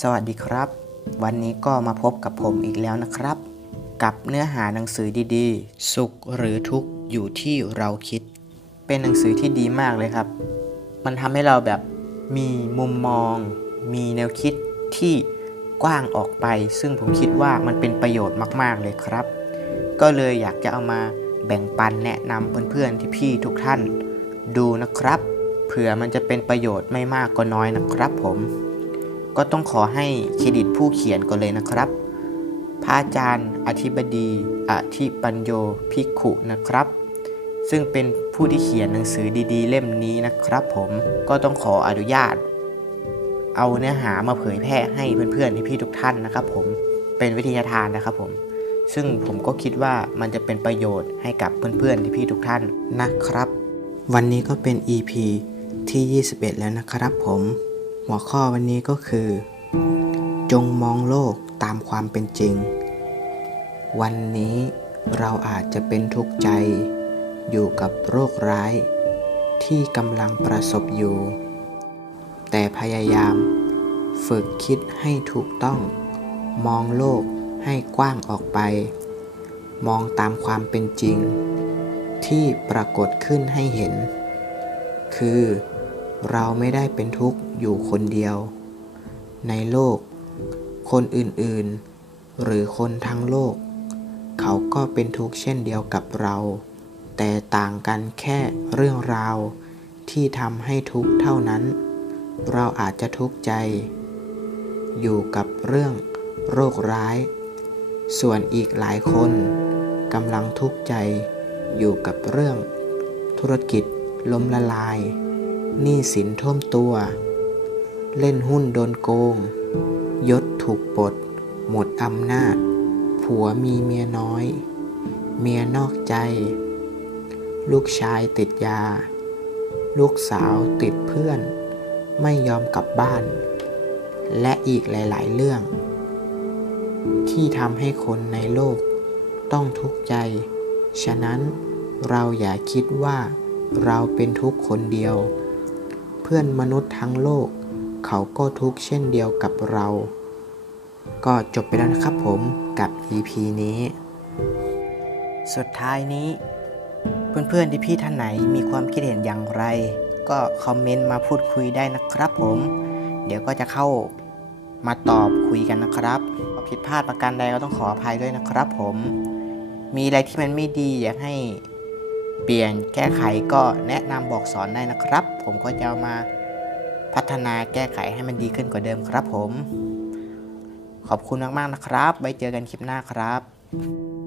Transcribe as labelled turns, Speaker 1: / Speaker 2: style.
Speaker 1: สวัสดีครับ วันนี้ก็มาพบกับผมอีกแล้วนะครับ กับเนื้อหาหนังสือดีๆ สุขหรือทุกข์อยู่ที่เราคิด เป็นหนังสือที่ดีมากเลยครับ มันทำให้เราแบบมีมุมมอง มีแนวคิดที่กว้างออกไป ซึ่งผมคิดว่ามันเป็นประโยชน์มากๆเลยครับ ก็เลยอยากจะเอามาแบ่งปันแนะนำเพื่อนๆที่พี่ทุกท่าน ดูนะครับ เผื่อมันจะเป็นประโยชน์ไม่มากก็น้อยนะครับผม ก็ต้องขอให้เครดิตผู้เขียนก่อนเลยนะครับ พระอาจารย์อธิบดีอธิปัญโยภิกขุนะครับ ซึ่งเป็นผู้ที่เขียนหนังสือดีๆ เล่มนี้นะครับ ผมก็ต้องขออนุญาต เอาเนื้อหามาเผยแพร่ให้เพื่อนๆพี่ๆทุกท่านนะครับ ผมเป็นวิทยาทานนะครับผมซึ่งผมก็คิดว่ามันจะเป็นประโยชน์ให้กับเพื่อนๆพี่ๆทุกท่านนะครับ วันนี้ก็เป็น EP ที่ 21 แล้วนะครับผม หัวข้อวันนี้ก็คือ จงมองโลกตามความเป็นจริง วันนี้เราอาจจะเป็นทุกข์ใจ อยู่กับโรคร้าย ที่กำลังประสบอยู่ แต่พยายาม ฝึกคิดให้ถูกต้อง มองโลกให้กว้างออกไป มองตามความเป็นจริง ที่ปรากฏขึ้นให้เห็น คือ เราไม่ได้เป็นทุกข์อยู่คนเดียว ในโลก คนอื่นๆ หรือคนทั้งโลก เขาก็เป็นทุกข์เช่นเดียวกับเรา แต่ต่างกันแค่เรื่องราวที่ทำให้ทุกข์เท่านั้น เราอาจจะทุกข์ใจ อยู่กับเรื่องโรคร้าย ส่วนอีกหลายคนกำลังทุกข์ใจอยู่กับเรื่องธุรกิจล้มละลาย หนี้สินท่วมตัว เล่นหุ้นโดนโกง ยศถูกปลด หมดอำนาจ ผัวมีเมียน้อย เมียนอกใจ ลูกชายติดยา ลูกสาวติดเพื่อน ไม่ยอมกลับบ้าน และอีกหลาย ๆ เรื่อง ที่ทำให้คนในโลกต้องทุกข์ใจ ฉะนั้นเราอย่าคิดว่าเราเป็นทุกข์คนเดียว พื่อนมนุษย์ทั้งโลก เขาก็ทุกข์เช่นเดียวกับเรา ก็จบไปแล้วนะครับผมกับ EP นี้ สุดท้ายนี้ เพื่อนๆที่พี่ท่านไหนมีความคิดเห็นอย่างไร ก็คอมเมนต์มาพูดคุยได้นะครับผม เดี๋ยวก็จะเข้ามาตอบคุยกันนะครับผิดพลาดประการใดก็ต้องขออภัยด้วยนะครับผม มีอะไรที่มันไม่ดีอยากให้ เปลี่ยนแก้ไขก็แนะนำบอกสอนได้นะครับ ผมก็จะามาพัฒนาแก้ไขให้มันดีขึ้นกว่าเดิมครับผม ขอบคุณมาก ๆ นะครับ ไว้เจอกันคลิปหน้าครับ